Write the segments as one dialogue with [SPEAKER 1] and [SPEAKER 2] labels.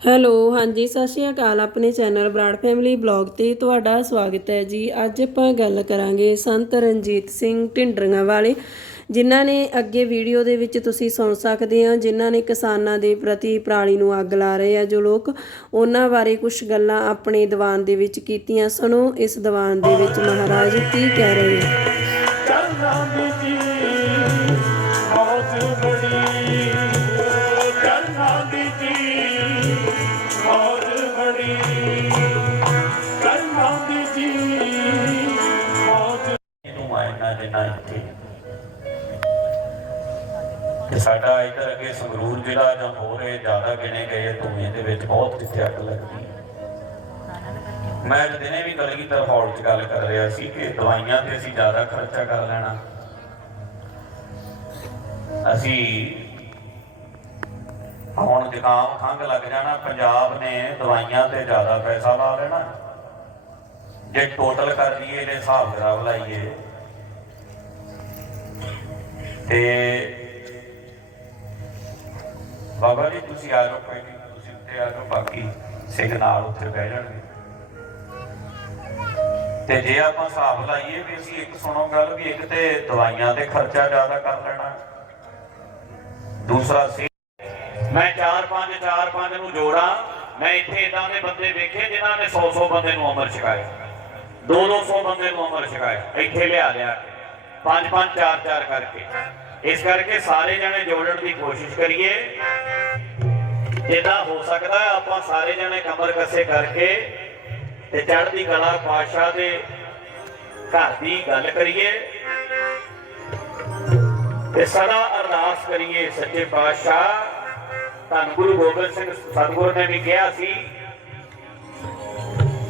[SPEAKER 1] Hello, ਹਾਂਜੀ, ਸਤਿ ਸ਼੍ਰੀ ਅਕਾਲ ਆਪਣੇ ਚੈਨਲ ਬਰਾੜ ਫੈਮਿਲੀ ਬਲੌਗ ਤੇ ਤੁਹਾਡਾ ਸਵਾਗਤ ਹੈ ਜੀ। ਅੱਜ ਆਪਾਂ ਗੱਲ ਕਰਾਂਗੇ ਸੰਤ ਰਣਜੀਤ ਸਿੰਘ ਢਿੰਡਰੀਆਂ ਵਾਲੇ, ਜਿਨ੍ਹਾਂ ਨੇ ਅੱਗੇ ਵੀਡੀਓ ਦੇ ਵਿੱਚ ਤੁਸੀਂ ਸੁਣ ਸਕਦੇ ਹੋ, ਜਿਨ੍ਹਾਂ ਨੇ ਕਿਸਾਨਾਂ ਦੇ ਪ੍ਰਤੀ ਪਰਾਲੀ ਨੂੰ ਅੱਗ ਲਾ ਰਹੇ ਆ, ਜੋ ਲੋਕ ਉਹਨਾਂ ਬਾਰੇ ਕੁਝ ਗੱਲਾਂ ਆਪਣੇ ਦੀਵਾਨ ਦੇ ਵਿੱਚ ਕੀਤੀਆਂ। ਸੁਣੋ ਇਸ ਦੀਵਾਨ ਦੇ ਵਿੱਚ ਮਹਾਰਾਜ ਕੀ ਕਹਿ ਰਹੇ ਆ।
[SPEAKER 2] ਤੇ ਸਾਡਾ ਇਧਰ ਅੱਗੇ ਸੰਗਰੂਰ ਜ਼ਿਲ੍ਹਾ ਜਾਂ ਹੋਰ ਇਹ ਜ਼ਿਆਦਾ ਗਿਣੇ ਗਏ ਧੂਏ ਦੇ ਵਿੱਚ ਬਹੁਤ ਕਿੱਥੇ ਅੱਗ ਲੱਗਦੀ ਹੈ। ਮੈਂ ਦਿਨੇ ਵੀ ਕਲਗੀਧਰ ਹਾਲ 'ਚ ਗੱਲ ਕਰ ਰਿਹਾ ਸੀ ਕਿ ਦਵਾਈਆਂ ਤੇ ਅਸੀਂ ਜ਼ਿਆਦਾ ਖਰਚਾ ਕਰ ਲੈਣਾ। ਅਸੀਂ ਹੁਣ ਜ਼ੁਕਾਮ ਖੰਘ ਲੱਗ ਜਾਣਾ, ਪੰਜਾਬ ਨੇ ਦਵਾਈਆਂ ਤੇ ਜ਼ਿਆਦਾ ਪੈਸਾ ਲਾ ਲੈਣਾ। ਜੇ ਟੋਟਲ ਕਰ ਲਈਏ ਜੇ ਹਿਸਾਬ ਕਿਤਾਬ ਲਾਈਏ। ਤੇ ਬਾਬਾ ਜੀ, ਤੁਸੀਂ ਆ ਜਾਓ, ਕੋਈ ਨਹੀਂ, ਤੁਸੀਂ ਉੱਤੇ ਆ ਜਾਓ, ਬਾਕੀ ਸਿੰਘ ਨਾਲ ਉੱਥੇ ਬਹਿ ਜਾਣਗੇ। ਤੇ ਜੇ ਆਪਾਂ ਹਿਸਾਬ ਲਾਈਏ ਵੀ ਅਸੀਂ ਇੱਕ ਸੁਣੋ ਗੱਲ ਵੀ ਇੱਕ ਤੇ ਦਵਾਈਆਂ ਤੇ ਖਰਚਾ ਜ਼ਿਆਦਾ ਕਰ ਲੈਣਾ। ਦੂਸਰਾ ਸੀ, ਮੈਂ 4 5 4 5 ਨੂੰ ਜੋੜਾਂ, ਮੈਂ ਇੱਥੇ ਇਦਾਂ ਦੇ ਬੰਦੇ ਵੇਖੇ ਜਿਨ੍ਹਾਂ ਨੇ 100 100 ਬੰਦੇ ਨੂੰ ਅਮਰ ਛਕਾਇਆ 2 200 ਬੰਦੇ ਨੂੰ ਅਮਰ ਛਕਾਇਆ ਇੱਥੇ ਲਿਆ ਲਿਆ ਕੇ, ਪੰਜ ਪੰਜ, ਚਾਰ ਚਾਰ ਕਰਕੇ। ਇਸ ਕਰਕੇ ਸਾਰੇ ਜਣੇ ਜੋੜਨ ਦੀ ਕੋਸ਼ਿਸ਼ ਕਰੀਏ। ਜਿੱਦਾਂ ਹੋ ਸਕਦਾ ਆਪਾਂ ਸਾਰੇ ਜਣੇ ਕਮਰ ਕੱਸੇ ਕਰਕੇ ਤੇ ਚੜ੍ਹਦੀ ਕਲਾ ਪਾਤਸ਼ਾਹ ਦੇ ਘਰ ਦੀ ਗੱਲ ਕਰੀਏ। ਤੇ ਸਦਾ ਅਰਦਾਸ ਕਰੀਏ ਸੱਚੇ ਪਾਤਸ਼ਾਹ। ਧੰਨ ਗੁਰੂ ਗੋਬਿੰਦ ਸਿੰਘ ਸਤਿਗੁਰ ਨੇ ਵੀ ਕਿਹਾ ਸੀ,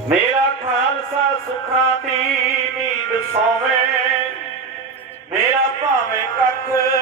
[SPEAKER 2] ਮੇਰਾ ਖਾਲਸਾ ਸੁਖਾਂ ਨੀਂਦ ਸੋਵੇ, ਮੇਰਾ ਭਾਵੇਂ Amen.